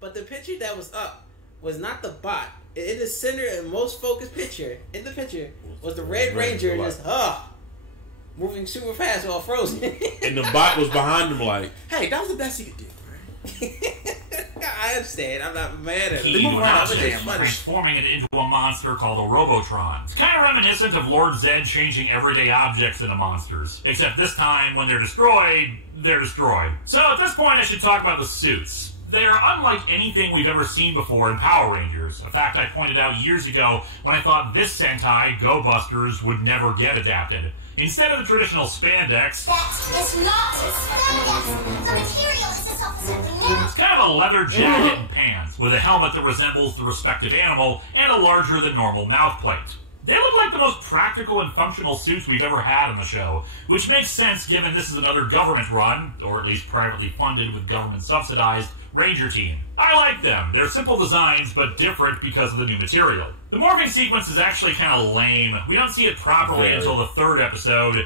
But the picture that was up was not the bot. In the center and most focused picture in the picture was the Red Ranger just moving super fast while frozen. And the bot was behind him like, hey, that was the best he could do, right? I understand. I'm not mad at it. He announced him transforming it into a monster called a Robotron. It's kind of reminiscent of Lord Zed changing everyday objects into monsters. Except this time, when they're destroyed, they're destroyed. So at this point, I should talk about the suits. They are unlike anything we've ever seen before in Power Rangers. A fact I pointed out years ago when I thought this Sentai, Go Busters, would never get adapted. Instead of the traditional spandex... That is not spandex! The material is a self-assembly now! It's kind of a leather jacket and pants, with a helmet that resembles the respective animal, and a larger than normal mouthplate. They look like the most practical and functional suits we've ever had on the show, which makes sense given this is another government-run, or at least privately funded with government-subsidized, Ranger team. I like them. They're simple designs, but different because of the new material. The morphing sequence is actually kind of lame. We don't see it properly until the third episode,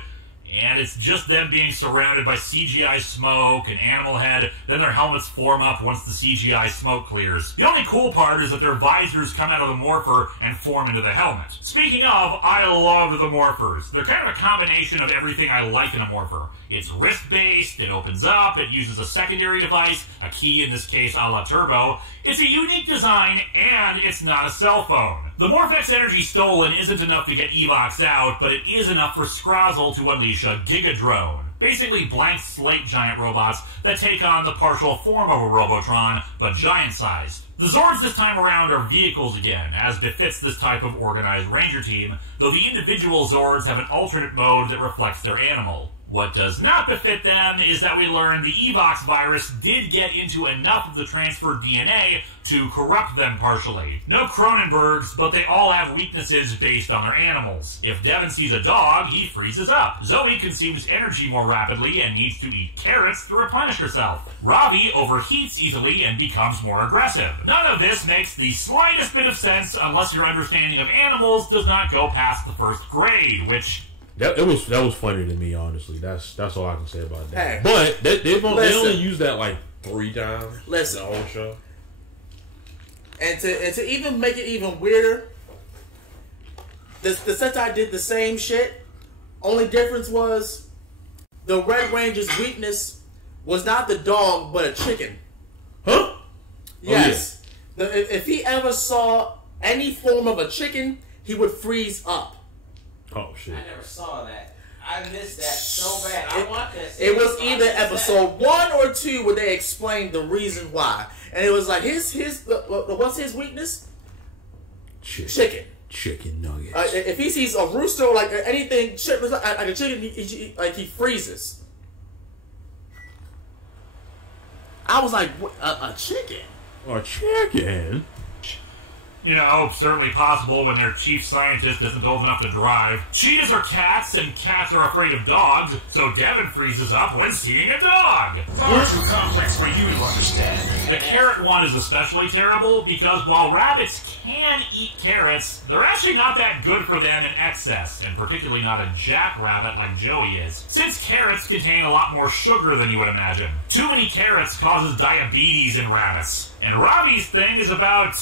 and it's just them being surrounded by CGI smoke and animal head, then their helmets form up once the CGI smoke clears. The only cool part is that their visors come out of the morpher and form into the helmet. Speaking of, I love the morphers. They're kind of a combination of everything I like in a morpher. It's wrist-based, it opens up, it uses a secondary device, a key in this case a la Turbo. It's a unique design, and it's not a cell phone. The Morphex energy stolen isn't enough to get Evox out, but it is enough for Scrozzle to unleash a Gigadrone. Basically blank slate giant robots that take on the partial form of a Robotron, but giant-sized. The Zords this time around are vehicles again, as befits this type of organized Ranger team, though the individual Zords have an alternate mode that reflects their animal. What does not befit them is that we learn the Evox virus did get into enough of the transferred DNA to corrupt them partially. No Cronenbergs, but they all have weaknesses based on their animals. If Devin sees a dog, he freezes up. Zoe consumes energy more rapidly and needs to eat carrots to replenish herself. Ravi overheats easily and becomes more aggressive. None of this makes the slightest bit of sense unless your understanding of animals does not go past the first grade, which... That was funny to me, honestly. That's all I can say about that. Hey, but they only used that like 3 times in the whole show. And to even make it even weirder, the Sentai did the same shit. Only difference was the Red Ranger's weakness was not the dog, but a chicken. Huh? Yes. Oh, yeah. If he ever saw any form of a chicken, he would freeze up. Oh shit! I never saw that. I missed that so bad. I want this. It was either episode 1 or 2 where they explained the reason why, and it was like what's his weakness? Chicken. Chicken nuggets. If he sees a rooster or like anything like a chicken, he freezes. I was like, a chicken? A chicken? You know, certainly possible when their chief scientist isn't old enough to drive. Cheetahs are cats, and cats are afraid of dogs, so Devin freezes up when seeing a dog. Far too complex for you to understand. The carrot one is especially terrible because while rabbits can eat carrots, they're actually not that good for them in excess, and particularly not a jackrabbit like Joey is, since carrots contain a lot more sugar than you would imagine. Too many carrots causes diabetes in rabbits. And Ravi's thing is about...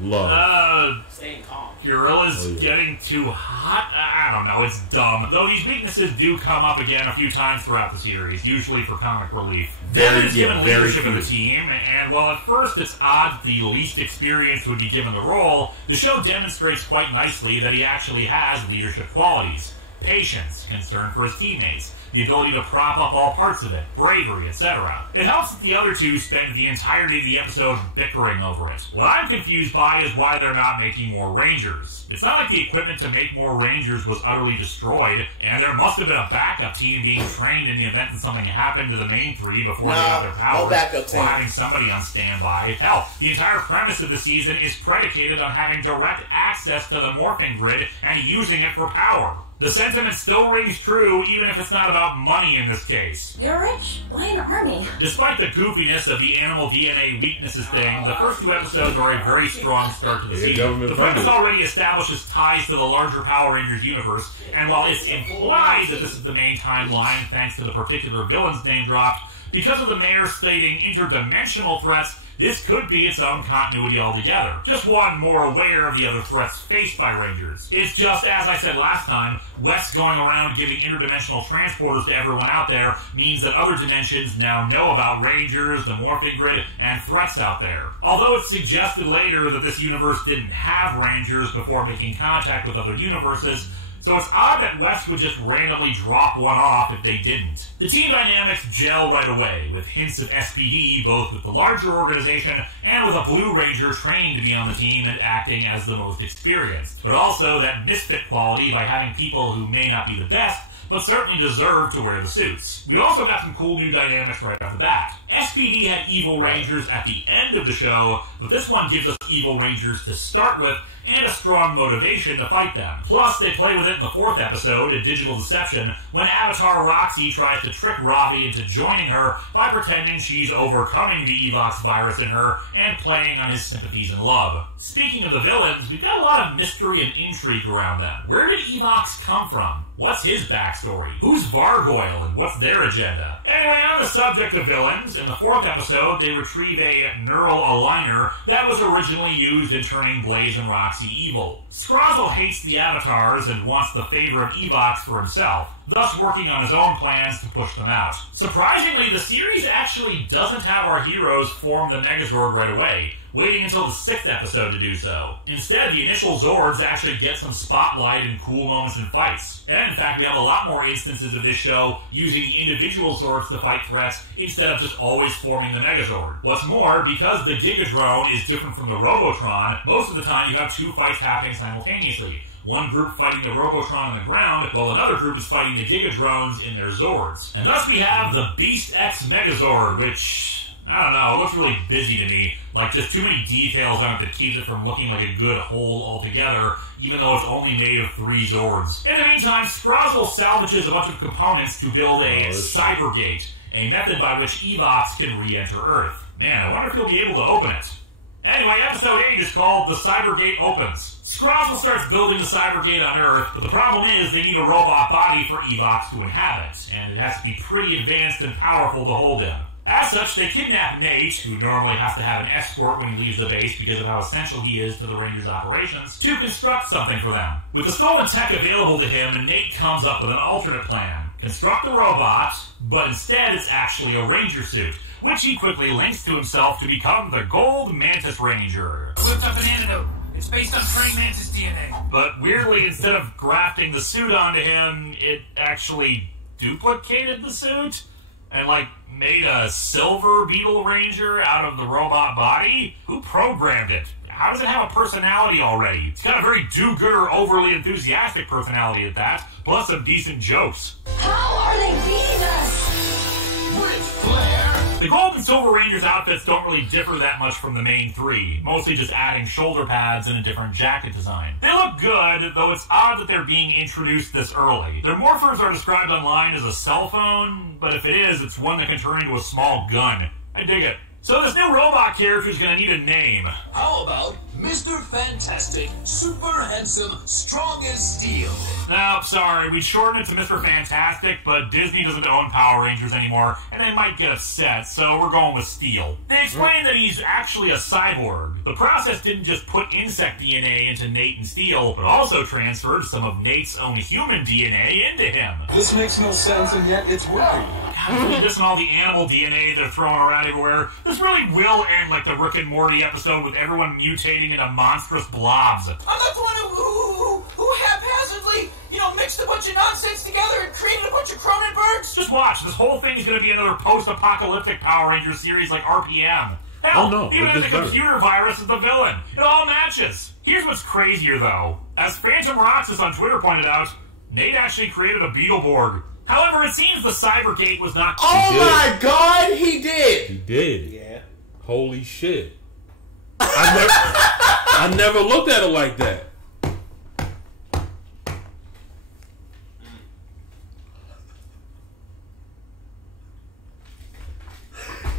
love. Staying calm. Gorilla's getting too hot? I don't know, it's dumb. Though these weaknesses do come up again a few times throughout the series, usually for comic relief. Devin is given leadership of the team, and while at first it's odd that the least experienced would be given the role, the show demonstrates quite nicely that he actually has leadership qualities. Patience, concern for his teammates, the ability to prop up all parts of it, bravery, etc. It helps that the other two spend the entirety of the episode bickering over it. What I'm confused by is why they're not making more Rangers. It's not like the equipment to make more Rangers was utterly destroyed, and there must have been a backup team being trained in the event that something happened to the main 3 before they got their powers, or having somebody on standby. Hell, the entire premise of the season is predicated on having direct access to the morphing grid and using it for power. The sentiment still rings true, even if it's not about money in this case. You're rich. Why an army? Despite the goofiness of the animal DNA weaknesses thing, the first 2 episodes are a very strong start to the season. The premise already establishes ties to the larger Power Rangers universe, and while it's implied that this is the main timeline thanks to the particular villain's name dropped, Because of the mayor stating interdimensional threats, this could be its own continuity altogether. Just one more aware of the other threats faced by Rangers. It's just, as I said last time, West going around giving interdimensional transporters to everyone out there means that other dimensions now know about Rangers, the morphing grid, and threats out there. Although it's suggested later that this universe didn't have Rangers before making contact with other universes, so it's odd that West would just randomly drop one off if they didn't. The team dynamics gel right away, with hints of SPD both with the larger organization and with a Blue Ranger training to be on the team and acting as the most experienced. But also that misfit quality by having people who may not be the best, but certainly deserve to wear the suits. We also got some cool new dynamics right off the bat. SPD had Evil Rangers at the end of the show, but this one gives us Evil Rangers to start with, and a strong motivation to fight them. Plus, they play with it in the 4th episode, A Digital Deception, when Avatar Roxy tries to trick Robbie into joining her by pretending she's overcoming the Evox virus in her and playing on his sympathies and love. Speaking of the villains, we've got a lot of mystery and intrigue around them. Where did Evox come from? What's his backstory? Who's Vargoyle and what's their agenda? Anyway, on the subject of villains, in the 4th episode, they retrieve a neural aligner that was originally used in turning Blaze and Roxy evil. Scrozzle hates the Avatars and wants the favor of Evox for himself, thus working on his own plans to push them out. Surprisingly, the series actually doesn't have our heroes form the Megazord right away, waiting until the 6th episode to do so. Instead, the initial Zords actually get some spotlight and cool moments in fights. And in fact, we have a lot more instances of this show using the individual Zords to fight threats instead of just always forming the Megazord. What's more, because the Gigadrone is different from the Robotron, most of the time you have 2 fights happening simultaneously. One group fighting the Robotron on the ground, while another group is fighting the Gigadrones in their Zords. And thus we have the Beast X Megazord, which, I don't know, it looks really busy to me. Like, just too many details on it that keeps it from looking like a good whole altogether, even though it's only made of 3 Zords. In the meantime, Scrozzle salvages a bunch of components to build a Cybergate, a method by which Evox can re-enter Earth. Man, I wonder if he'll be able to open it. Anyway, episode 8 is called The Cybergate Opens. Scrozzle starts building the Cybergate on Earth, but the problem is they need a robot body for Evox to inhabit, and it has to be pretty advanced and powerful to hold him. As such, they kidnap Nate, who normally has to have an escort when he leaves the base because of how essential he is to the Rangers' operations, to construct something for them. With the stolen tech available to him, Nate comes up with an alternate plan. Construct the robot, but instead it's actually a Ranger suit, which he quickly links to himself to become the Gold Mantis Ranger. I whipped up an antidote. It's based on praying mantis DNA. But weirdly, instead of grafting the suit onto him, it actually duplicated the suit and, like, made a silver Beetle Ranger out of the robot body? Who programmed it? How does it have a personality already? It's got a very do-gooder, overly enthusiastic personality at that, plus some decent jokes. How are they beating us? With flair. The Gold and Silver Rangers outfits don't really differ that much from the main 3, mostly just adding shoulder pads and a different jacket design. They look good, though it's odd that they're being introduced this early. Their Morphers are described online as a cell phone, but if it is, it's one that can turn into a small gun. I dig it. So this new robot character's gonna need a name. How about Mr. Fantastic, super handsome, strong as steel? No, sorry, we'd shorten it to Mr. Fantastic, but Disney doesn't own Power Rangers anymore, and they might get upset, so we're going with Steel. They explain that he's actually a cyborg. The process didn't just put insect DNA into Nate and Steel, but also transferred some of Nate's own human DNA into him. This makes no sense, and yet it's working. This and all the animal DNA they're throwing around everywhere. This really will end like the Rick and Morty episode with everyone mutating into monstrous blobs. I'm not the one who haphazardly, mixed a bunch of nonsense together and created a bunch of Cronenbergs. Just watch. This whole thing is going to be another post-apocalyptic Power Rangers series like RPM. Hell, even the computer virus is the villain. It all matches. Here's what's crazier, though. As Phantom Roxas on Twitter pointed out, Nate actually created a Beetleborg. However, it seems the Cybergate was not... Oh my god, he did! He did. Yeah. Holy shit. I never looked at it like that.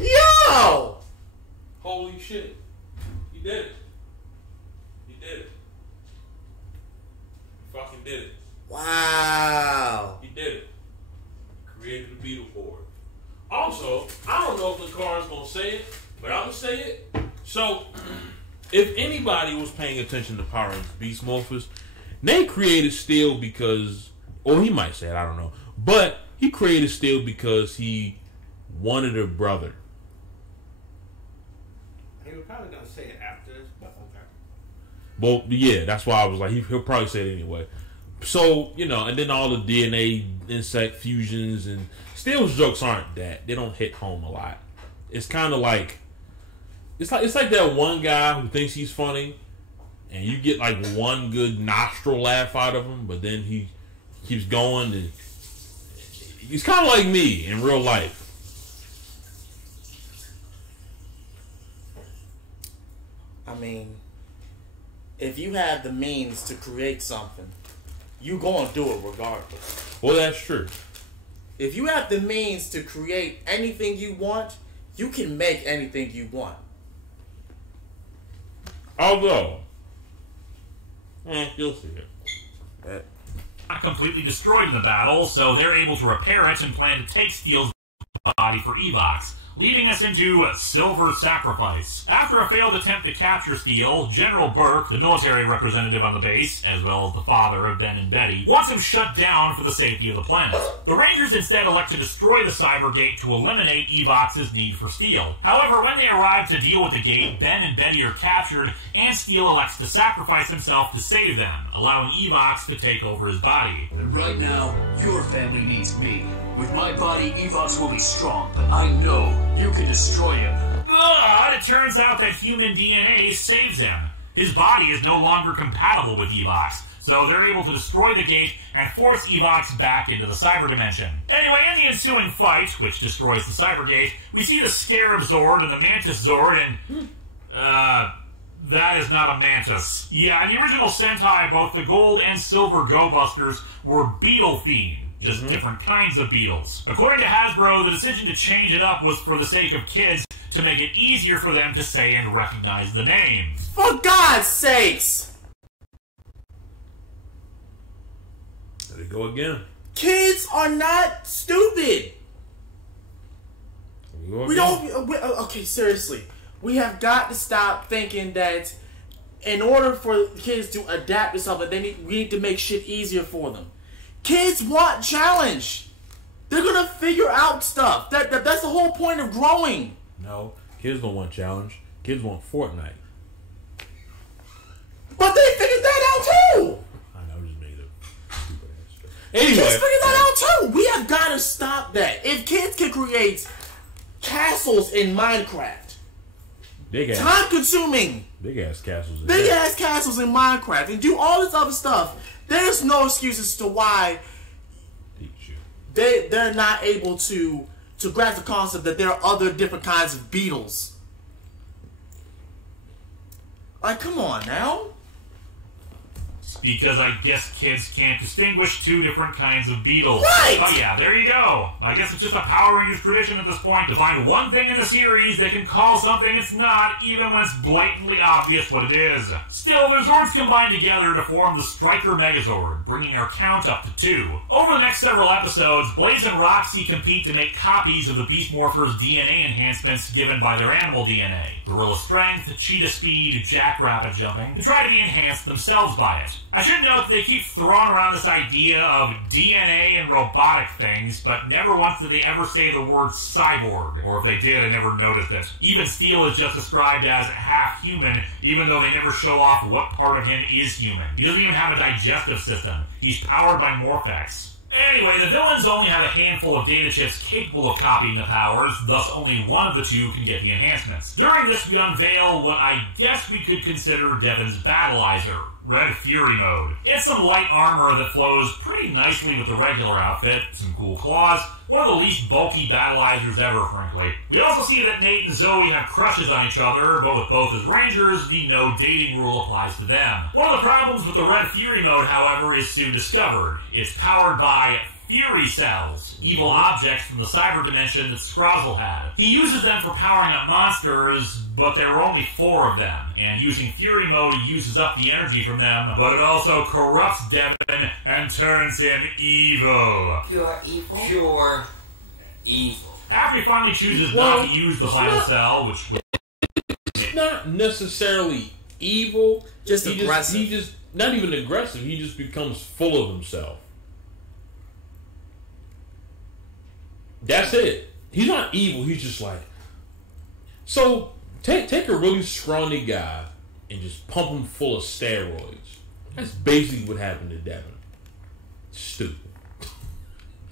Yo! Holy shit. He did it. He did it. He fucking did it. Wow. He did it. Created a Beetleborg. Also, I it, but I'm gonna say it. So, if anybody was paying attention to Power Rangers Beast Morphers, they created Steel because, or he might say it, I don't know, but he created Steel because he wanted a brother. He was probably gonna say it after this, but okay. Well, yeah, that's why I was like, he'll probably say it anyway. So, you know, and then all the DNA insect fusions and Steel's jokes aren't that. They don't hit home a lot. It's kind of like, it's like that one guy who thinks he's funny, and you get like one good nostril laugh out of him, but then he keeps going. And he's kind of like me in real life. I mean, if you have the means to create something, you gonna do it regardless. Well, that's true. If you have the means to create anything you want, you can make anything you want. Although, you'll see it. Not completely destroyed in the battle, so they're able to repair it and plan to take Steel's body for Evox, leading us into Silver Sacrifice. After a failed attempt to capture Steel, General Burke, the military representative on the base, as well as the father of Ben and Betty, wants him shut down for the safety of the planet. The Rangers instead elect to destroy the Cyber Gate to eliminate Evox's need for Steel. However, when they arrive to deal with the gate, Ben and Betty are captured, and Steel elects to sacrifice himself to save them, allowing Evox to take over his body. Right now, your family needs me. With my body, Evox will be strong, but I know you can destroy him. But it turns out that human DNA saves him. His body is no longer compatible with Evox, so they're able to destroy the gate and force Evox back into the cyber dimension. Anyway, in the ensuing fight, which destroys the cyber gate, we see the Scarab Zord and the Mantis Zord and... that is not a mantis. Yeah, in the original Sentai, both the Gold and Silver Go-Busters were beetle-themed. Just different kinds of beetles. According to Hasbro, the decision to change it up was for the sake of kids to make it easier for them to say and recognize the names. For God's sakes! There we go again. Kids are not stupid. We don't... Okay, seriously. We have got to stop thinking that in order for kids to adapt to something, we need to make shit easier for them. Kids want challenge. They're gonna figure out stuff. That's the whole point of growing. No, kids don't want challenge. Kids want Fortnite. But they figured that out too. I know, just made a stupid ass shit. Anyway, kids figured that out too. We have got to stop that. If kids can create castles in Minecraft, time-consuming, big ass castles in Minecraft, and do all this other stuff. There's no excuses as to why they're not able to grasp the concept that there are other different kinds of beetles. Like, come on now. Because I guess kids can't distinguish two different kinds of beetles. Right! But yeah, there you go. I guess it's just a Power Rangers tradition at this point to find one thing in the series they can call something it's not, even when it's blatantly obvious what it is. Still, their Zords combine together to form the Striker Megazord, bringing our count up to 2. Over the next several episodes, Blaze and Roxy compete to make copies of the Beast Morphers' DNA enhancements given by their animal DNA. Gorilla Strength, Cheetah Speed, Jackrabbit Jumping, to try to be enhanced themselves by it. I should note that they keep throwing around this idea of DNA and robotic things, but never once did they ever say the word cyborg. Or if they did, I never noticed it. Even Steel is just described as half human, even though they never show off what part of him is human. He doesn't even have a digestive system. He's powered by Morphex. Anyway, the villains only have a handful of data chips capable of copying the powers, thus only one of the two can get the enhancements. During this, we unveil what I guess we could consider Devin's Battleizer, Red Fury mode. It's some light armor that flows pretty nicely with the regular outfit, some cool claws, one of the least bulky Battleizers ever, frankly. We also see that Nate and Zoe have crushes on each other, but with both as Rangers, the no dating rule applies to them. One of the problems with the Red Fury mode, however, is soon discovered. It's powered by Fury Cells, evil objects from the cyber dimension that Scrozzle had. He uses them for powering up monsters, but there are only 4 of them, and using Fury mode he uses up the energy from them, but it also corrupts Devin and turns him evil. Pure evil? Pure evil. After he finally chooses not to use the final cell, which it's not necessarily evil. Just aggressive. He just not even aggressive. He just becomes full of himself. That's it. He's not evil. He's just like. So take a really scrawny guy and just pump him full of steroids. That's basically what happened to Devin. Stupid.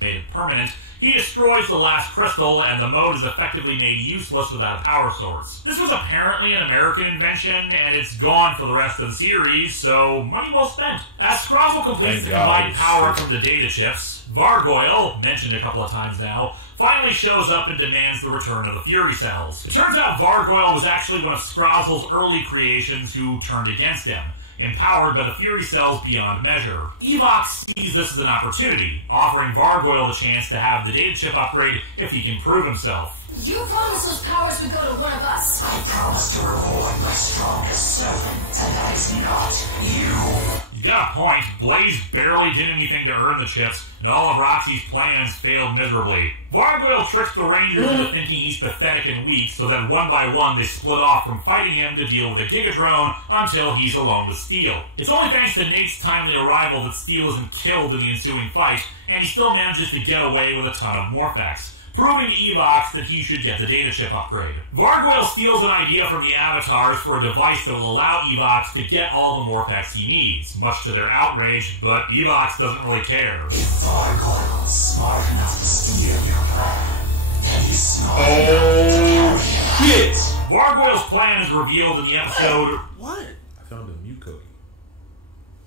Made it permanent, he destroys the last crystal, and the mode is effectively made useless without a power source. This was apparently an American invention, and it's gone for the rest of the series, so money well spent. As Scrozzle completes the combined power from the data chips, Vargoyle, mentioned a couple of times now, finally shows up and demands the return of the Fury Cells. It turns out Vargoyle was actually one of Scrozzle's early creations who turned against him, empowered by the Fury Cells beyond measure. Evox sees this as an opportunity, offering Vargoyle the chance to have the data chip upgrade if he can prove himself. You promised those powers would go to one of us. I promised to reward my strongest servant, and that is not you. You got a point. Blaze barely did anything to earn the chips, and all of Roxy's plans failed miserably. Vargoyle tricks the Rangers into thinking he's pathetic and weak, so that one by one they split off from fighting him to deal with the Gigadrone until he's alone with Steel. It's only thanks to Nate's timely arrival that Steel isn't killed in the ensuing fight, and he still manages to get away with a ton of Morphex, proving to Evox that he should get the data chip upgrade. Vargoyle steals an idea from the Avatars for a device that will allow Evox to get all the Morphex he needs, much to their outrage, but Evox doesn't really care. If Vargoyle's smart enough to steal your plan, then he's smart enough to carry it. Shit! Vargoyle's plan is revealed in the episode... What? I found a new cookie.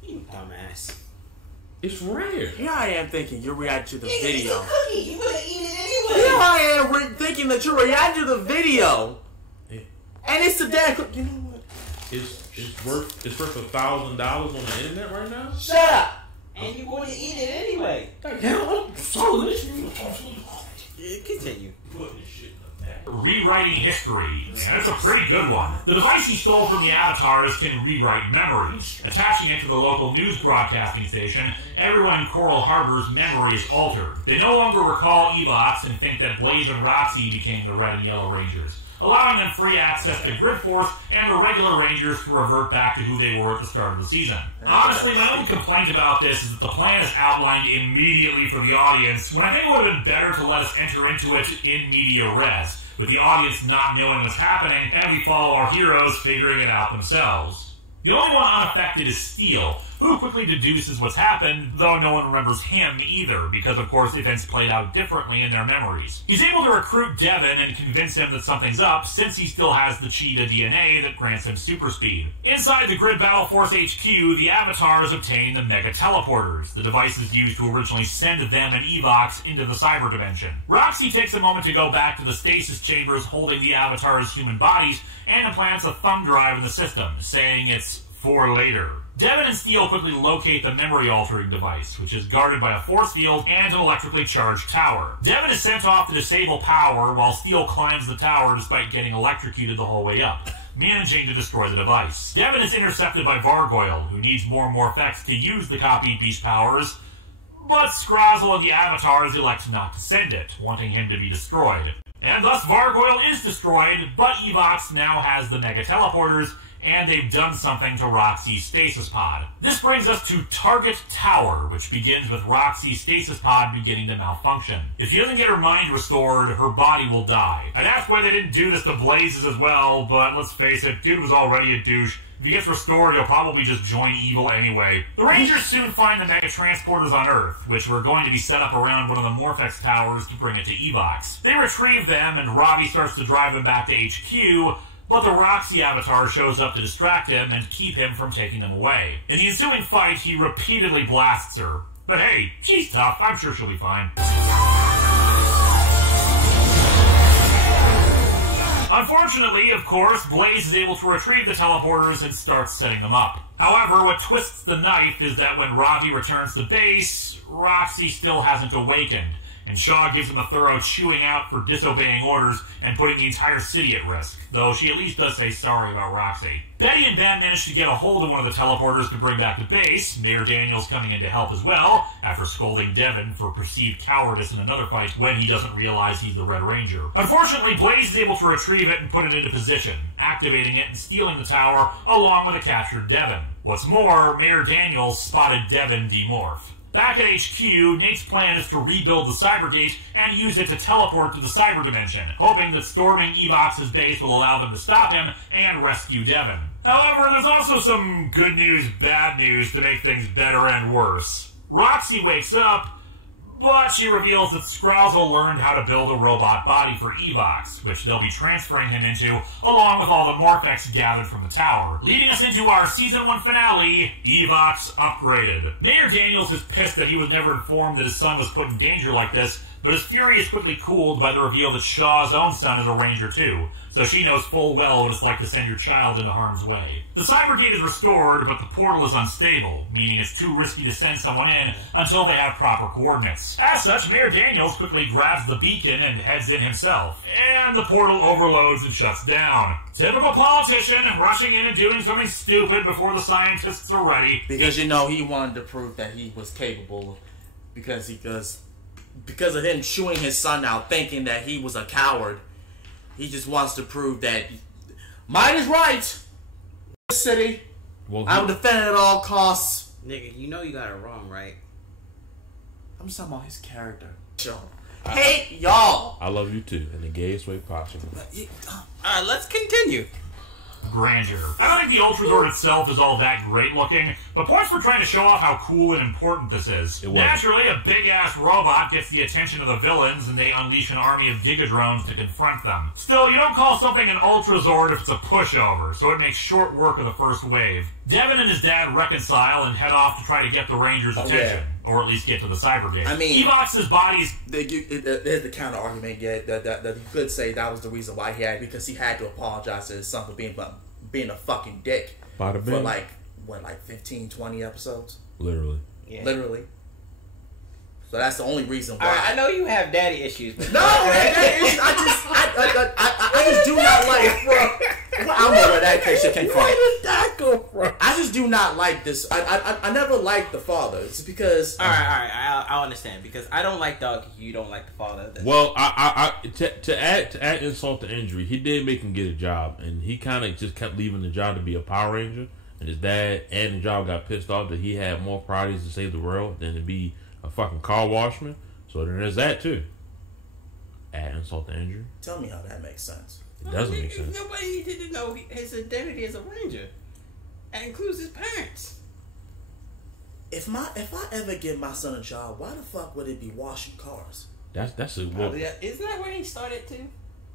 You dumbass. It's rare. Here I am thinking you're reacting to the It's video. a cookie. You would have eaten it anyway. Here I am thinking that you're reacting to the video. Yeah. And it's the damn cookie. You know what? It's worth $1,000 on the internet right now. Shut up. And you're going to eat it anyway. Continue. Rewriting history, and it's a pretty good one. The device he stole from the Avatars can rewrite memories. Attaching it to the local news broadcasting station, everyone in Coral Harbor's memory is altered. They no longer recall Evox and think that Blaze and Roxy became the Red and Yellow Rangers, allowing them free access to Grid Force and the regular Rangers to revert back to who they were at the start of the season. Honestly, my only complaint about this is that the plan is outlined immediately for the audience, when I think it would have been better to let us enter into it in media res, with the audience not knowing what's happening, and we follow our heroes figuring it out themselves. The only one unaffected is Steel, who quickly deduces what's happened, though no one remembers him either, because of course events played out differently in their memories. He's able to recruit Devin and convince him that something's up, since he still has the cheetah DNA that grants him super speed. Inside the Grid Battle Force HQ, the Avatars obtain the Mega Teleporters, the devices used to originally send them and Evox into the cyber dimension. Roxy takes a moment to go back to the stasis chambers holding the Avatars' human bodies, and implants a thumb drive in the system, saying it's for later. Devin and Steel quickly locate the memory-altering device, which is guarded by a force field and an electrically charged tower. Devin is sent off to disable power, while Steel climbs the tower despite getting electrocuted the whole way up, managing to destroy the device. Devin is intercepted by Vargoyle, who needs more Morphex to use the copied beast powers, but Scrozzle and the Avatars elect not to send it, wanting him to be destroyed. And thus Vargoyle is destroyed, but Evox now has the Mega Teleporters, and they've done something to Roxy's stasis pod. This brings us to Target Tower, which begins with Roxy's stasis pod beginning to malfunction. If she doesn't get her mind restored, her body will die. I'd ask why they didn't do this to Blazes as well, but let's face it, dude was already a douche. If he gets restored, he'll probably just join evil anyway. The Rangers soon find the Mega Transporters on Earth, which were going to be set up around one of the Morphex towers to bring it to Evox. They retrieve them, and Ravi starts to drive them back to HQ, but the Roxy Avatar shows up to distract him and keep him from taking them away. In the ensuing fight, he repeatedly blasts her. But hey, she's tough. I'm sure she'll be fine. Unfortunately, of course, Blaze is able to retrieve the teleporters and starts setting them up. However, what twists the knife is that when Ravi returns to base, Roxy still hasn't awakened, and Shaw gives him a thorough chewing out for disobeying orders and putting the entire city at risk, though she at least does say sorry about Roxy. Betty and Ben manage to get a hold of one of the teleporters to bring back to base, Mayor Daniels coming in to help as well, after scolding Devin for perceived cowardice in another fight when he doesn't realize he's the Red Ranger. Unfortunately, Blaze is able to retrieve it and put it into position, activating it and stealing the tower along with a captured Devin. What's more, Mayor Daniels spotted Devin demorph. Back at HQ, Nate's plan is to rebuild the Cybergate and use it to teleport to the Cyber Dimension, hoping that storming Evox's base will allow them to stop him and rescue Devin. However, there's also some good news, bad news to make things better and worse. Roxy wakes up, but she reveals that Scrozzle learned how to build a robot body for Evox, which they'll be transferring him into, along with all the Morphex gathered from the tower, leading us into our Season 1 finale, Evox Upgraded. Mayor Daniels is pissed that he was never informed that his son was put in danger like this, but his fury is quickly cooled by the reveal that Shaw's own son is a Ranger too, so she knows full well what it's like to send your child into harm's way. The Cybergate is restored, but the portal is unstable, meaning it's too risky to send someone in until they have proper coordinates. As such, Mayor Daniels quickly grabs the beacon and heads in himself, and the portal overloads and shuts down. Typical politician, rushing in and doing something stupid before the scientists are ready. Because, you know, he wanted to prove that he was capable, because of him chewing his son out, thinking that he was a coward. He just wants to prove that might is right. This city, I will defend it at all costs. Nigga, you know you got it wrong, right? I'm just talking about his character. Hate y'all. I love you too, in the gayest way possible. Alright, let's continue. Grandeur. I don't think the Ultrazord itself is all that great looking, but points for trying to show off how cool and important this is. Naturally, a big-ass robot gets the attention of the villains, and they unleash an army of Gigadrones to confront them. Still, you don't call something an Ultrazord if it's a pushover, so it makes short work of the first wave. Devin and his dad reconcile and head off to try to get the Rangers' attention. Or at least get to the Cybergate. I mean, Evox's body's... There's the counter-argument that you could say that was the reason why because he had to apologize to his son for being a fucking dick. For like 15, 20 episodes? Literally. Yeah. Literally. So that's the only reason why. I know you have daddy issues, but... No, daddy issues. I just do not like... Bro, I don't know where that shit came from. Where did that go from? I just do not like this. I never liked the father. It's because... Alright, I understand. Because I don't like Doug, you don't like the father. Well, to add insult to injury, he did make him get a job, and he kind of just kept leaving the job to be a Power Ranger, and his dad and the job got pissed off that he had more priorities to save the world than to be a fucking car washman. So then there's that too. Add insult to injury. Tell me how that makes sense. It doesn't make sense. Nobody didn't know his identity as a Ranger. That includes his parents. If I ever give my son a job, why the fuck would it be washing cars? That's a well, isn't that where he started too?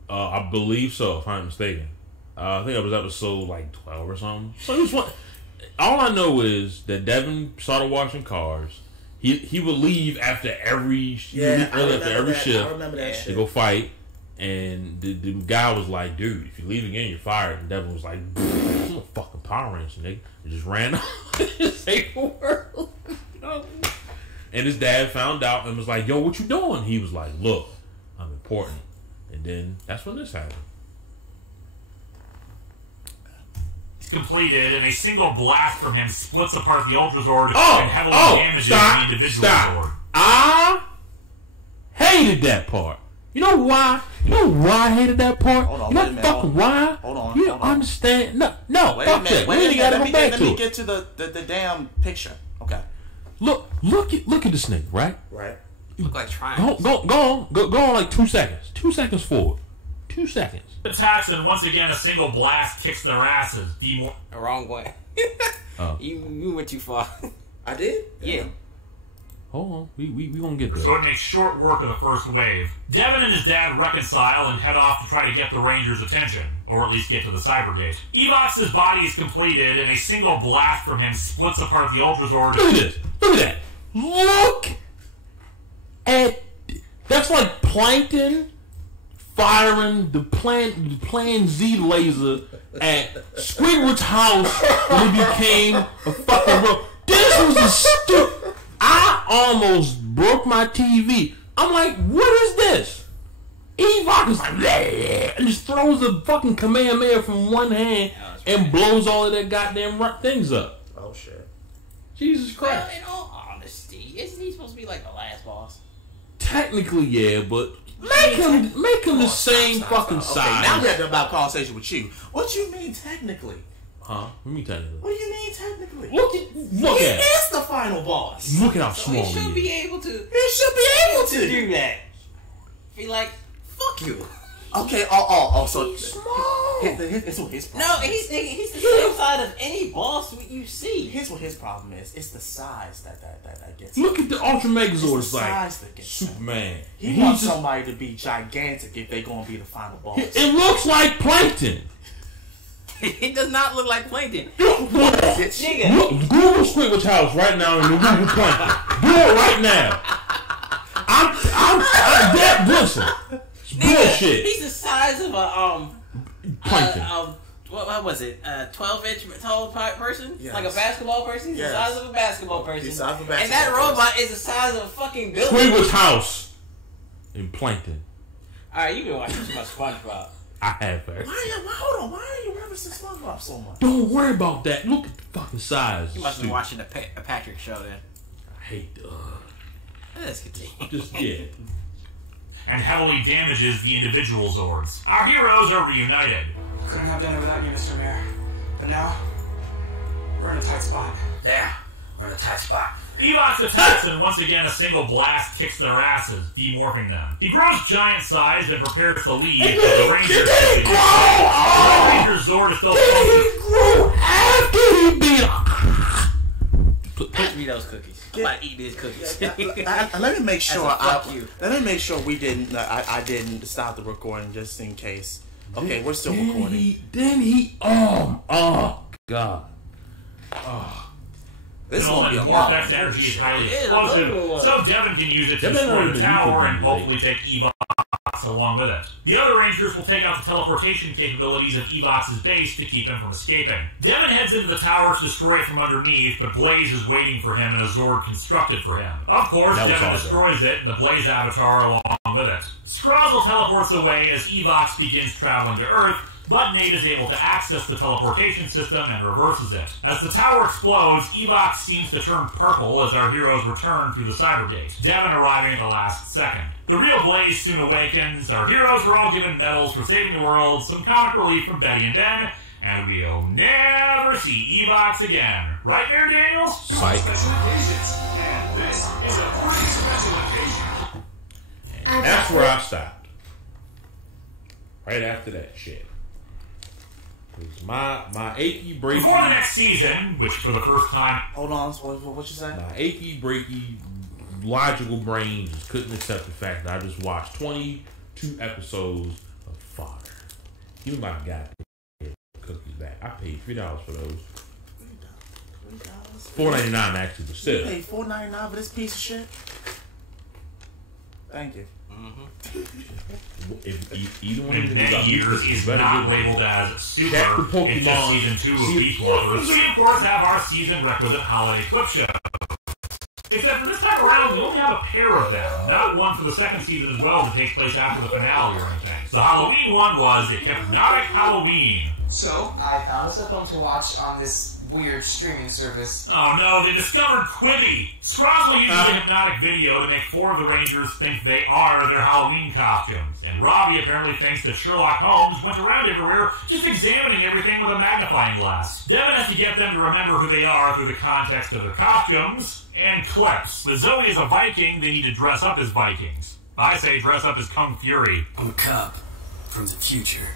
I believe so, if I'm not mistaken. I think it was episode like 12 or something. So he was one. All I know is that Devin started washing cars. He would leave after every shift. I remember that shit. To go fight. And the guy was like, dude, if you leave again, you're fired. And Devin was like, I'm a fucking Power Ranger, nigga. And just ran off to save the world. And his dad found out and was like, yo, what you doing? He was like, look, I'm important. And then that's when this happened. Completed, and a single blast from him splits apart the Ultrazord and heavily damages the individual Zord. I hated that part. You know why? You know why I hated that part? Hold on, you know fucking why? Hold on. You don't understand? No, wait fuck a minute. that. Let me get to the damn picture. Okay. Look at this nigga, right? Right. Look like triangles. Go on like 2 seconds. 2 seconds forward. 2 seconds. Attacks, and once again a single blast kicks their asses. The wrong way. You went too far. I did? Yeah. Hold on, we gonna get there. So it makes short work of the first wave. Devin and his dad reconcile and head off to try to get the Rangers' attention, or at least get to the Cybergate. Evox's body is completed, and a single blast from him splits apart the Ultrazord. Look at this. Look at that. Look at that's like Plankton firing the Plan Z laser at Squidward's house when he became a fucking This was a stupid. I almost broke my TV. I'm like, what is this? Evok is like, bleh, and just throws the fucking Kamehameha from one hand and blows all of that goddamn things up. Oh shit! Jesus Christ! Well, in all honesty, isn't he supposed to be like the last boss? Technically, yeah, but make him the same fucking size. Okay, now we have to have a conversation with you. What you mean technically? Huh? What do you mean technically? What do you mean technically? Look he at is the final boss. Look at how So small he should he be is. able to. He should be able to do that. Be like, fuck you. Okay. So He's small. Here's what his problem. No, he's the same side of any boss you see. Here's what his problem is. It's the size that gets. Look at the Ultra Megazord. It's like size that gets Superman. He wants somebody to be gigantic if they're gonna be the final boss. It looks like Plankton. It does not look like Plankton. Nigga. Look, Google Squidward's house right now and Google Plankton. Do it right now. I'm dead. Listen, it's bullshit. He's the size of a Plankton. What was it? 12-inch tall person? Yes. Like a basketball person? He's the size of a basketball person. He's the size of a basketball and that person. robot is the size of a fucking building. Squidward's house in Plankton. Alright, you've been watching too much SpongeBob. I have, man. Hold on. Why are you referencing SpongeBob so much? Don't worry about that. Look at the fucking size. You must have been watching a Patrick show then. I hate Let's continue. just yeah. And heavily damages the individual Zords. Our heroes are reunited. Couldn't have done it without you, Mr. Mayor. But now, we're in a tight spot. Yeah, we're in a tight spot. Evox attacks and once again a single blast kicks their asses, demorphing them. He grows giant sized and prepares to leave, but the Ranger the Ranger's Zord is still Grow after he beat Put me those cookies. I'm about to eat these cookies. Let me make sure. Fuck you. Let me make sure we didn't. I didn't stop the recording just in case. Okay, we're still recording. Oh God. This and is Morphex energy is highly explosive, so Devin can use it to destroy the tower and hopefully take Evox along with it. The other Rangers will take out the teleportation capabilities of Evox's base to keep him from escaping. Devin heads into the tower to destroy it from underneath, but Blaze is waiting for him in a Zord constructed for him. Of course, Devin destroys it and the Blaze avatar along with it. Scrozzle teleports away as Evox begins traveling to Earth, but Nate is able to access the teleportation system and reverses it. As the tower explodes, Evox seems to turn purple as our heroes return through the Cybergate, Devin arriving at the last second. The real Blaze soon awakens, our heroes are all given medals for saving the world, some comic relief from Betty and Ben, and we'll never see Evox again. Right, Mayor Daniels? Psych. Special occasions, and this is a pretty special occasion. And that's where I stopped. Right after that shit. My achy breaky. Before the next season, which for the first time. Hold on, what you say? My achy breaky logical brain just couldn't accept the fact that I just watched 22 episodes of fodder. Give me my goddamn cookies back. I paid $3 for those. $4.99 actually, but still. You paid $4.99 for this piece of shit? Thank you. If either one in many years is not labeled as super. It's just season 2 of Beast Morphers. We of course have our season requisite holiday clip show. Except for this time around, we only have a pair of them. Not one for the second season as well that takes place after the finale or anything. The Halloween one was a Hypnotic Halloween. So, I found us a film to watch on this weird streaming service. Oh no, they discovered Quibi! Scrozzle uses the hypnotic video to make 4 of the Rangers think they are their Halloween costumes. And Robbie apparently thinks that Sherlock Holmes went around everywhere just examining everything with a magnifying glass. Devin has to get them to remember who they are through the context of their costumes and clips. The Zoe is a Viking, they need to dress up as Vikings. I say dress up as Kung Fury. I'm a cop from the future.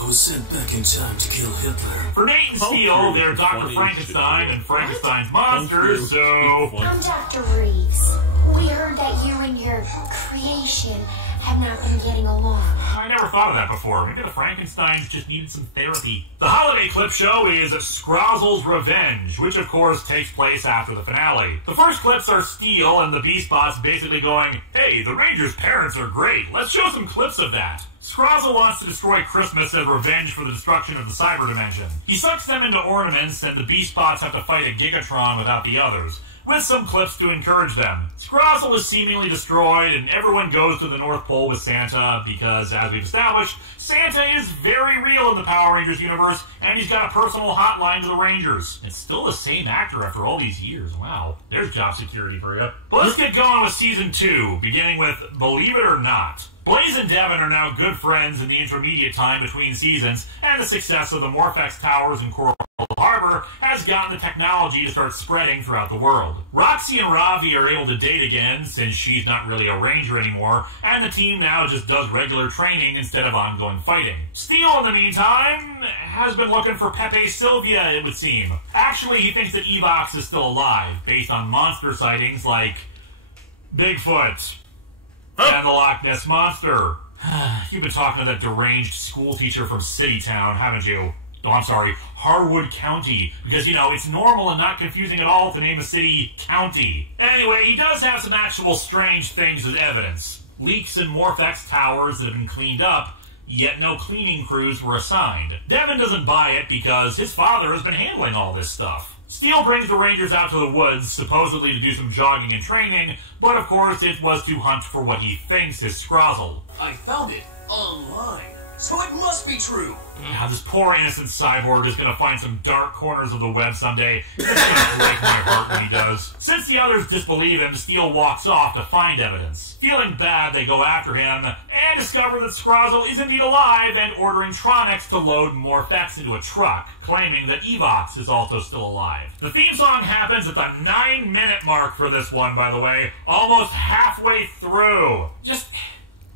I was sent back in time to kill Hitler. For Nate and Steele, they're Dr. Frankenstein and Frankenstein's monsters, so... I'm Dr. Reeves. We heard that you and your creation have not been getting along. I never thought of that before. Maybe the Frankensteins just needed some therapy. The holiday clip show is Scrozzle's Revenge, which of course takes place after the finale. The first clips are Steele and the Beast Bots basically going, hey, the Rangers' parents are great. Let's show some clips of that. Scrozzle wants to destroy Christmas as revenge for the destruction of the cyber dimension. He sucks them into ornaments, and the Beast Bots have to fight a Gigatron without the others. with some clips to encourage them. Scrozzle is seemingly destroyed, and everyone goes to the North Pole with Santa because, as we've established, Santa is very real in the Power Rangers universe, and he's got a personal hotline to the Rangers. It's still the same actor after all these years. Wow, there's job security for you. But let's get going with Season 2, beginning with Believe It or Not. Blaze and Devin are now good friends in the intermediate time between seasons, and the success of the Morphex Towers in Coral Harbor has gotten the technology to start spreading throughout the world. Roxy and Ravi are able to date again, since she's not really a ranger anymore, and the team now just does regular training instead of ongoing fighting. Steel, in the meantime, has been looking for Pepe Sylvia, it would seem. Actually, he thinks that Evox is still alive, based on monster sightings like Bigfoot and the Loch Ness Monster. You've been talking to that deranged schoolteacher from Citytown, haven't you? Oh, I'm sorry, Harwood County, because, you know, it's normal and not confusing at all to name a city County. Anyway, he does have some actual strange things as evidence. Leaks in Morphex Towers that have been cleaned up, yet no cleaning crews were assigned. Devin doesn't buy it because his father has been handling all this stuff. Steel brings the Rangers out to the woods, supposedly to do some jogging and training, but of course it was to hunt for what he thinks is Scrozzle. I found it online, so it must be true. Now, this poor innocent cyborg is gonna find some dark corners of the web someday. It's gonna break my heart when he does. Since the others disbelieve him, Steel walks off to find evidence. Feeling bad, they go after him and discover that Scrozzle is indeed alive and ordering Tronics to load Morphex into a truck, claiming that Evox is also still alive. The theme song happens at the 9-minute mark for this one, by the way, almost halfway through. Just,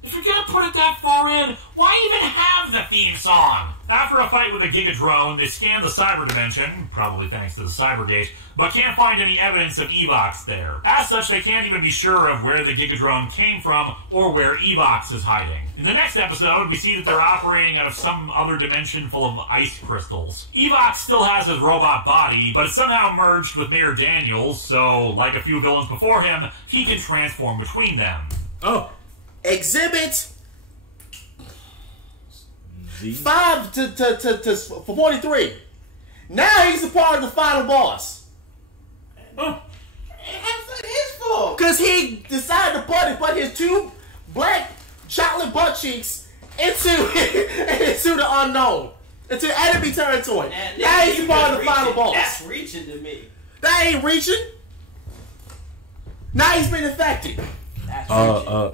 if you're gonna put it that far in, why even have the theme song? After a fight with a Gigadrone, they scan the cyber dimension, probably thanks to the Cybergate, but can't find any evidence of Evox there. As such, they can't even be sure of where the Gigadrone came from or where Evox is hiding. In the next episode, we see that they're operating out of some other dimension full of ice crystals. Evox still has his robot body, but it's somehow merged with Mayor Daniels, so, like a few villains before him, he can transform between them. Oh. Exhibit 5 to 43. Now he's a part of the final boss. How's that his fault? Because he decided to put his 2 black chocolate butt cheeks into the unknown, into enemy territory. Now he's a part of the final boss. That's reaching to me. That ain't reaching. Now he's been infected.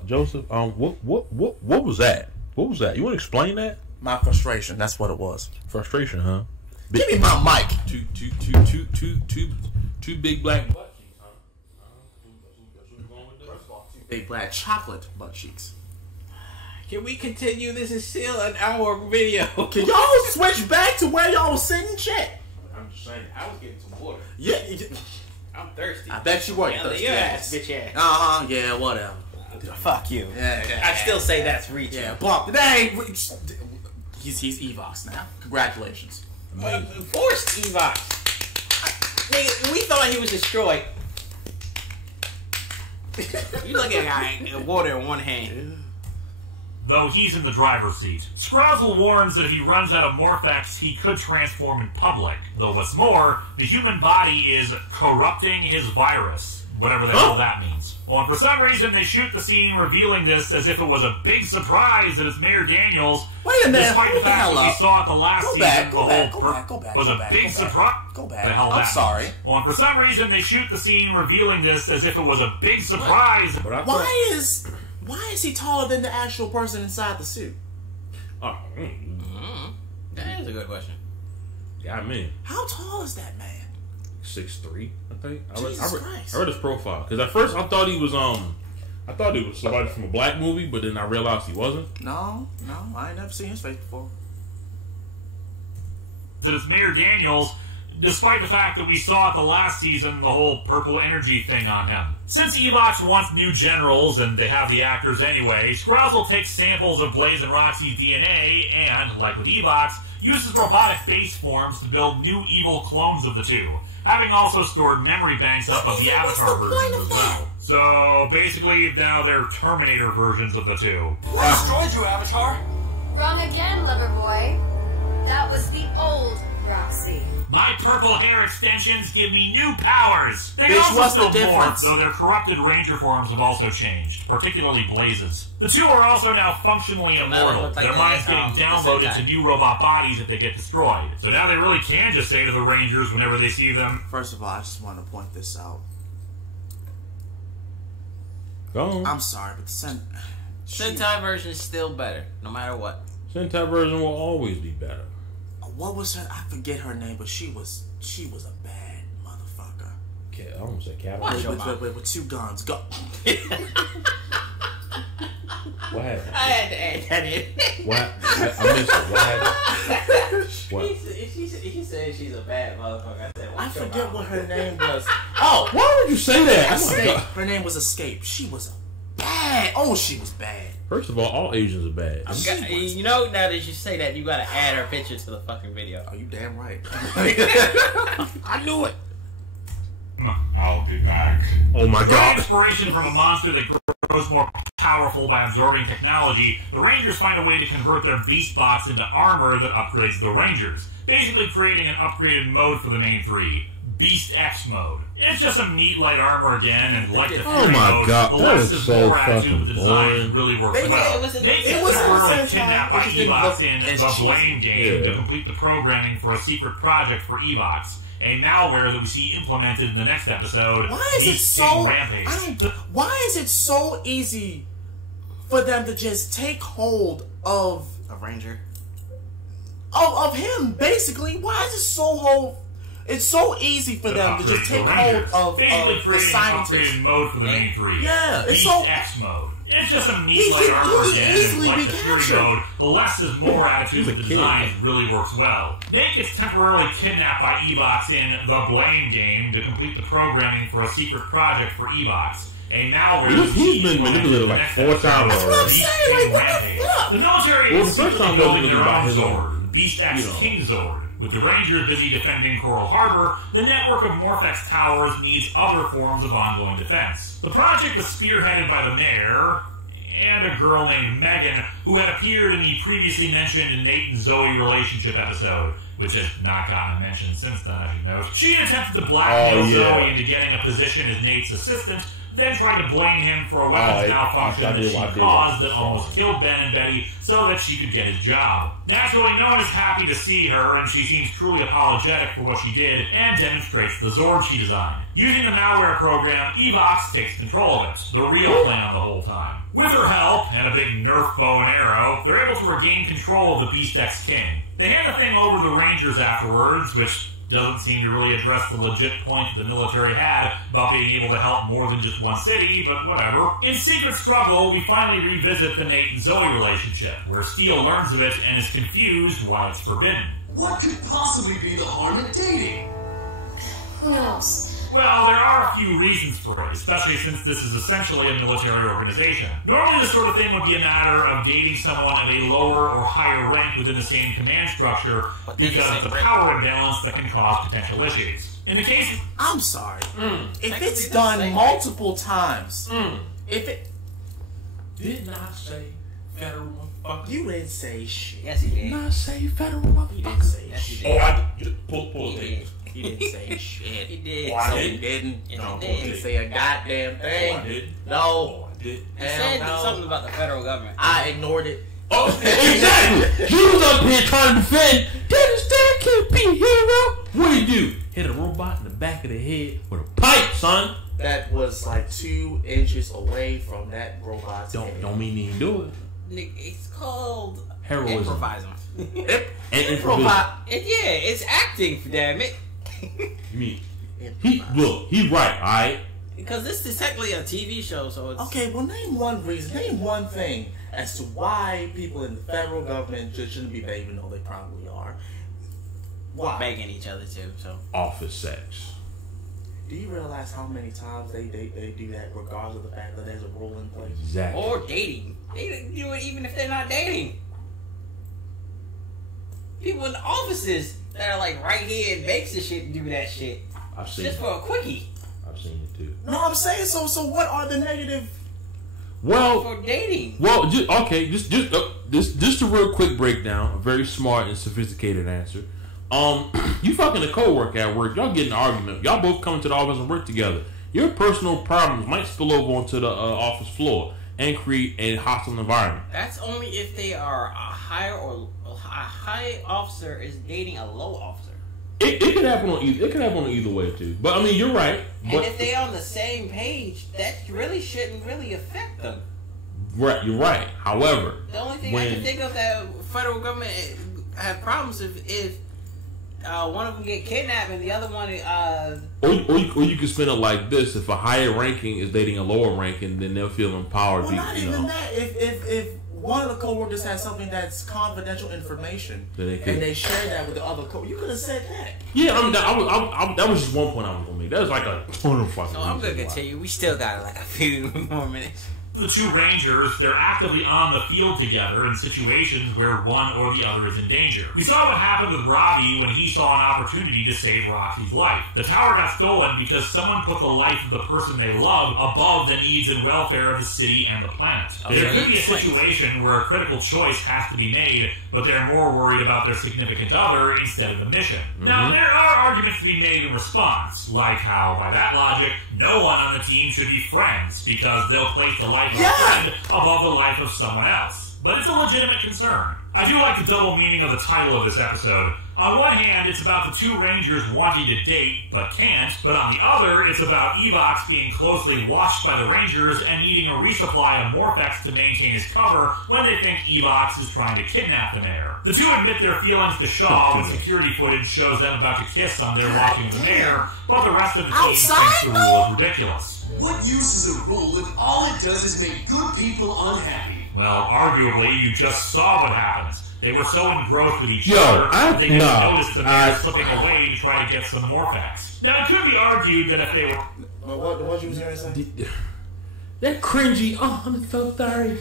Joseph, what was that? What was that? You want to explain that? My frustration. That's what it was. Frustration, huh? Give me my mic. Two big black butt cheeks, huh? First of all, 2 big black chocolate butt cheeks. Can we continue? This is still an hour video. Can y'all switch back to where y'all was sitting? Shit. I'm just saying. I was getting some water. Yeah. I'm thirsty. I bet you were. Yeah, your ass, bitch Uh-huh. ass. Yeah, whatever. Fuck you. Yeah. I still say that's reaching. Yeah, bump. That ain't. He's Evox now. Congratulations. Forced Evox. Nigga, we thought he was destroyed. You look at a guy with water in one hand. Though he's in the driver's seat. Scrozzle warns that if he runs out of Morphex, he could transform in public. Though what's more, the human body is corrupting his virus. Whatever the hell that means. Well, and for some reason, they shoot the scene revealing this as if it was a big surprise that it's Mayor Daniels. Wait a minute. Despite the fact that we saw at the last season, the whole was a big surprise. Go back. The hell I'm sorry. Well, and for some reason, they shoot the scene revealing this as if it was a big surprise. Why is he taller than the actual person inside the suit? That is a good question. Yeah, I mean, how tall is that man? 6'3", I think. Christ. I read his profile because at first I thought he was somebody from a black movie, but then I realized he wasn't. No, I ain't never seen his face before. That it's Mayor Daniels, despite the fact that we saw at the last season the whole purple energy thing on him. Since Evox wants new generals, and they have the actors anyway, Scrozzle takes samples of Blaze and Roxy's DNA and, like with Evox, uses robotic face forms to build new evil clones of the two, having also stored memory banks up of the Avatar versions as well. So, basically, now they're Terminator versions of the two. I destroyed you, Avatar! Wrong again, lover boy. That was the old Roxy. My My purple hair extensions give me new powers. They can Bitch, also what's still the difference? morph, though their corrupted ranger forms have also changed, particularly Blaze's. The two are also now functionally immortal. look like Their the minds next getting the downloaded Sentai. to new robot bodies if they get destroyed. So now they really can just say to the Rangers whenever they see them, First of all, I just want to point this out. Go on. I'm sorry, but Sentai version is still better, no matter what. Sentai version will always be better. what was her? I forget her name, but she was a bad motherfucker. I almost said cattle. With two guns, go. What happened? I had to add that in. What? I missed it. What happened? What? He said she's a bad motherfucker. I forget what her name was. Oh, why would you say that? Oh my Escape. God. Her name was Escape. She was bad. Oh, she was bad. First of all Asians are bad. You know, now that you say that, you gotta add her picture to the fucking video. Are you damn right? I knew it. I'll be back. Oh my God. Inspiration from a monster that grows more powerful by absorbing technology, the Rangers find a way to convert their beast bots into armor that upgrades the Rangers, basically creating an upgraded mode for the main three. Beast X mode. It's just some neat light armor again, and like the Fury mode, God, the that less is is so more attitude with the design boring. really works well. They get temporarily kidnapped by Evox in the Blame game to complete the programming for a secret project for Evox, a malware that we see implemented in the next episode. Why is it so? Why is it so easy for them to just take hold of a ranger? Of him, basically. Why is it so hold? It's so easy for them to just take hold of the scientists. Upgraded mode for the main three. Yeah, it's Beast so X mode. It's just some neat light armor again, and like the Fury mode, the less is more attitude with the design really works well. Nate gets temporarily kidnapped by Evox in the Blame game to complete the programming for a secret project for Evox. A malware He's been manipulated like 4 times already. The military is secretly building their own Zord, the Beast X King Zord. With the Rangers busy defending Coral Harbor, the network of Morphex towers needs other forms of ongoing defense. The project was spearheaded by the mayor and a girl named Megan, who had appeared in the previously mentioned Nate and Zoe relationship episode, which has not gotten a mention since then, I should note. She attempted to blackmail Zoe into getting a position as Nate's assistant, then tried to blame him for a weapons malfunction that she caused that almost killed Ben and Betty so that she could get his job. Naturally, no one is happy to see her, and she seems truly apologetic for what she did and demonstrates the Zord she designed. Using the malware program, Evox takes control of it, the real plan the whole time. With her help, and a big Nerf bow and arrow, they're able to regain control of the Beast X King. They hand the thing over to the Rangers afterwards, which doesn't seem to really address the legit point that the military had about being able to help more than just one city, but whatever. In Secret Struggle, we finally revisit the Nate and Zoe relationship, where Steele learns of it and is confused why it's forbidden. What could possibly be the harm in dating? Who knows? Well, there are a few reasons for it, especially since this is essentially a military organization. Normally this sort of thing would be a matter of dating someone of a lower or higher rank within the same command structure because of the power imbalance that can cause potential issues. In the case of... I'm sorry. If it's done multiple times, if it... Did not say federal motherfucker. You didn't say shit. Yes, he did. Did not say federal motherfucker. You didn't say shit. Oh, I did. Pull it. He didn't say shit. He did. No, he didn't. Yes, No, he he did. didn't say a goddamn thing. I did. No. Oh, I did. He said something about the federal government. I ignored it. Oh, exactly. He was up here trying to defend. Dennis, Dad can't be a hero. What did he do? Hit a robot in the back of the head with a pipe, son. That was like 2 inches away from that robot's head. Don't mean he didn't do it. It's called Heroism. improvising. And improvisation. It's acting, damn it. You mean he's right, alright? Because this is technically a TV show, so it's... Okay, well, name one reason, name one thing as to why people in the federal government just shouldn't be begging, even though they probably are. Why? Begging each other, too, so... Office sex. Do you realize how many times they do that regardless of the fact that there's a rule in place? Exactly. Or dating. They do it even if they're not dating. People in the offices that are like right here and bakes and shit do that shit. I've seen just it. for a quickie. I've seen it too. No, I'm saying so. What are the negative? Well, for dating. Well, just a real quick breakdown. A very smart and sophisticated answer. You fucking a co-worker at work. Y'all get in an argument. Y'all both come to the office and work together. Your personal problems might spill over onto the office floor and create a hostile environment. That's only if they are a high officer is dating a low officer. It could happen on either. It could happen on either way too. But I mean, you're right. And if they're on the same page, that really shouldn't really affect them. Right, you're right. However, the only thing I can think of that federal government have problems if one of them get kidnapped and the other one or you could spin it like this: if a higher ranking is dating a lower ranking, then they'll feel empowered. Well, not even that. If one of the coworkers has something that's confidential information and they share that with the other you could have said that. Yeah, that was just one point I was gonna make. That was like a ton of fucking. I'm gonna continue. We still got like a few more minutes. The two Rangers, they're actively on the field together in situations where one or the other is in danger. We saw what happened with Ravi when he saw an opportunity to save Roxy's life. The tower got stolen because someone put the life of the person they love above the needs and welfare of the city and the planet. There could be a situation where a critical choice has to be made, but they're more worried about their significant other instead of the mission. Now, there are arguments to be made in response, like how, by that logic, no one on the team should be friends because they'll place the life of a friend above the life of someone else. But it's a legitimate concern. I do like the double meaning of the title of this episode. On one hand, it's about the two Rangers wanting to date, but can't. But on the other, it's about Evox being closely watched by the Rangers and needing a resupply of Morphex to maintain his cover when they think Evox is trying to kidnap the mayor. The two admit their feelings to Shaw when security footage shows them about to kiss on their watching of the mayor, but the rest of the team thinks the rule is ridiculous. What use is a rule if all it does is make good people unhappy? Well, arguably, you just saw what happens. They were so engrossed with each other that they didn't notice the mayor slipping away to try to get some Morphex. Now, it could be argued that if they were... What you was going to say? That cringy, oh, I'm so sorry.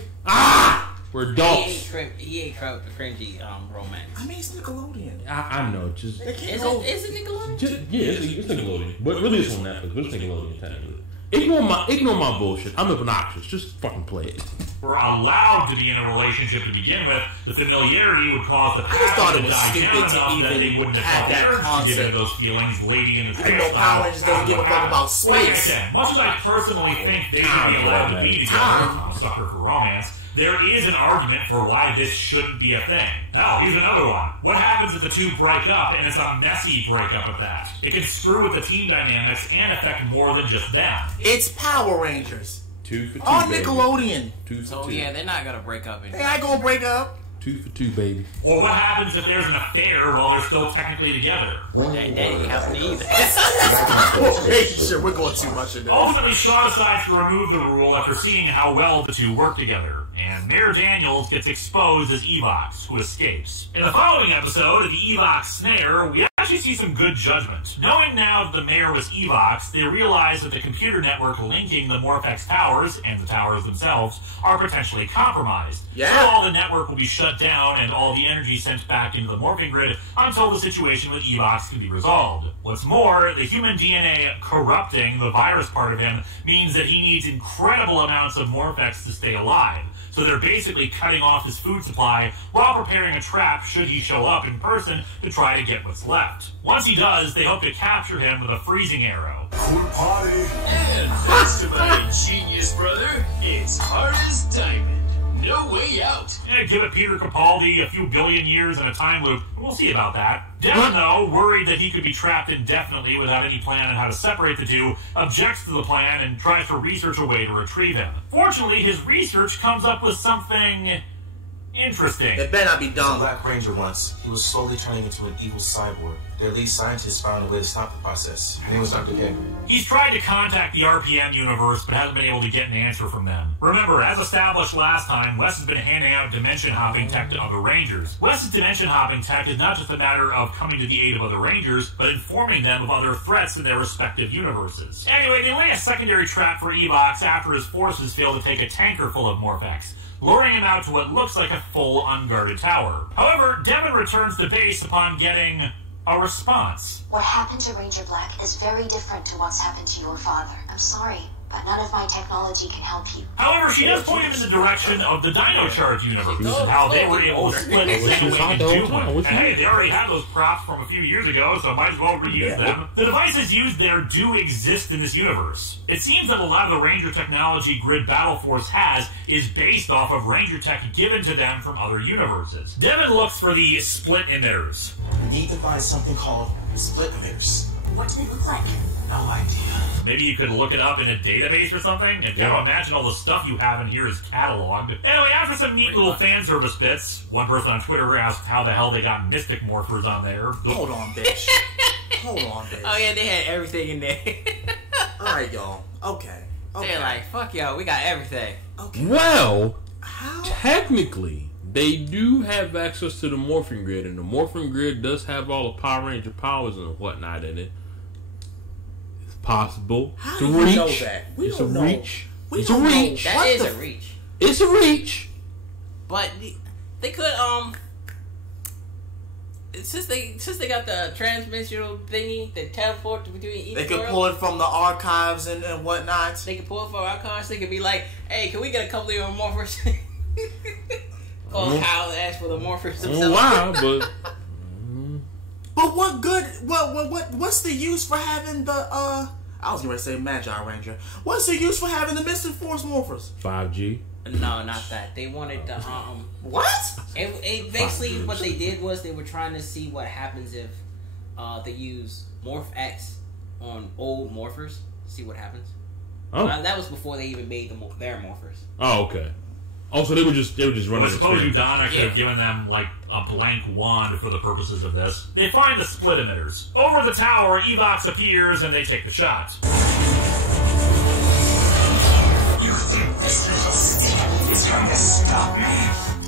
We're adults. He ain't cringy romance. I mean, it's Nickelodeon. I know, just... Is it Nickelodeon? It's Nickelodeon. But really it's on Netflix, but it's Nickelodeon, technically. Ignore my bullshit. I'm obnoxious. Just fucking play it. Were allowed to be in a relationship to begin with, the familiarity would cause the passion to die down enough that they wouldn't have felt the urge to get into those feelings lady in the I know Power Rangers doesn't give a fuck about space. Like I said, much as I personally think they should be allowed to be together, I'm a sucker for romance, there is an argument for why this shouldn't be a thing. Now, here's another one. What happens if the two break up, and it's a messy breakup at that? It can screw with the team dynamics and affect more than just them. It's Power Rangers. 2 for 2, on baby. Nickelodeon. 2 for 2. So yeah, they're not gonna break up. They ain't gonna break up. 2 for 2, baby. Or what happens if there's an affair while they're still technically together? That ain't happening either. Sure, we're going too much into this. Ultimately, Shaw decides to remove the rule after seeing how well the two work together, and Mayor Daniels gets exposed as Evox, who escapes. In the following episode of the Evox Snare, we actually see some good judgment. Knowing now that the mayor was Evox, they realize that the computer network linking the Morphex towers, and the towers themselves, are potentially compromised. Yeah. So all the network will be shut down and all the energy sent back into the morphing grid until the situation with Evox can be resolved. What's more, the human DNA corrupting the virus part of him means that he needs incredible amounts of Morphex to stay alive. So they're basically cutting off his food supply while preparing a trap should he show up in person to try to get what's left. Once he does, they hope to capture him with a freezing arrow. And thanks to my genius brother, it's hard as diamond. No way out. Give it Peter Capaldi a few billion years in a time loop. We'll see about that. Devin, though, worried that he could be trapped indefinitely without any plan on how to separate the two, objects to the plan and tries to research a way to retrieve him. Fortunately, his research comes up with something interesting. It better not be dumb. Black Ranger once. He was slowly turning into an evil cyborg. Their lead scientist found a way to stop the process. His name was Dr. K. He's tried to contact the RPM universe, but hasn't been able to get an answer from them. Remember, as established last time, Wes has been handing out dimension hopping tech to other Rangers. Wes's dimension hopping tech is not just a matter of coming to the aid of other Rangers, but informing them of other threats in their respective universes. Anyway, they lay a secondary trap for Evox after his forces fail to take a tanker full of Morphex, luring him out to what looks like a full unguarded tower. However, Devin returns to base upon getting a response. What happened to Ranger Black is very different to what's happened to your father. I'm sorry, but none of my technology can help you. However, she does point him in the direction of the Dino Charge universe and how they were able to split Xenoblade into two. And hey, they already had those props from a few years ago, so I might as well reuse them. The devices used there do exist in this universe. It seems that a lot of the Ranger technology Grid Battle Force has is based off of Ranger tech given to them from other universes. Devin looks for the split emitters. We need to find something called split emitters. What do they look like? No idea. Maybe you could look it up in a database or something, and gotta imagine all the stuff you have in here is cataloged. Anyway, after some neat little fan service bits, one person on Twitter asked how the hell they got Mystic Morphers on there. Hold on, bitch. Hold on, bitch. Oh yeah, they had everything in there. Alright, y'all. Okay. They're like, fuck y'all, we got everything. Okay. Well, technically, they do have access to the Morphing Grid, and the Morphing Grid does have all the Power Ranger powers and whatnot in it. It's possible. How to do you reach. know that? We It's don't a know. reach. We It's don't a know. reach. That What is the a reach. It's a reach. But they could since they got the transmissional thingy that teleport between each They could world, pull it from the archives and whatnot. they can pull it from our cars. They could be like, "Hey, can we get a couple of your morphers?" Or Kyle asked for the morphers themselves. Wow, but But what good? What's the use for having the I was going to say Magi Ranger. What's the use for having the Mystic Force Morphers? 5G. No, not that. They wanted the What? It basically what they did was they were trying to see what happens if they use Morph X on old Morphers. See what happens. Oh, That was before they even made their Morphers. Oh, okay. Oh, so they were just running. Well, I suppose experiments. Udana could have given them, like, a blank wand for the purposes of this. They find the split emitters. Over the tower, Evox appears and they take the shot. You think this little stick is going to stop me?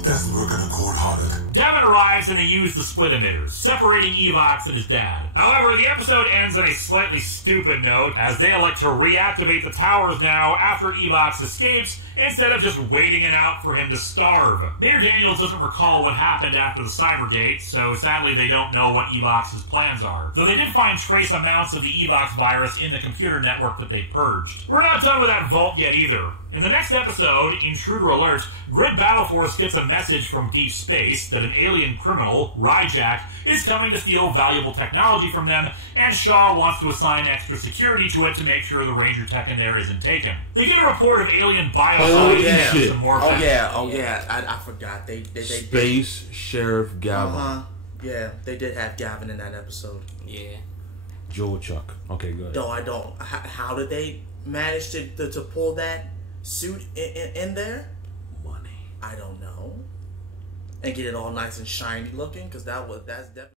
Then we're gonna cold-hearted. Gavin arrives and they use the split emitters, separating Evox and his dad. However, the episode ends on a slightly stupid note, as they elect to reactivate the towers now after Evox escapes, instead of just waiting it out for him to starve. Mayor Daniels doesn't recall what happened after the Cybergate, so sadly they don't know what Evox's plans are. Though they did find trace amounts of the Evox virus in the computer network that they purged. We're not done with that vault yet either. In the next episode, Intruder Alert, Grid Battle Force gets a message from deep space that an alien criminal, Ryjack, is coming to steal valuable technology from them, and Shaw wants to assign extra security to it to make sure the Ranger tech in there isn't taken. They get a report of alien bioscience and some more facts. Oh yeah, I forgot. They Space Sheriff Gavin. Yeah, they did have Gavin in that episode. Yeah. Joe Chuck. Okay, good. No, I don't. How did they manage to pull that suit in there? Money. I don't know. And get it all nice and shiny looking, because that's definitely.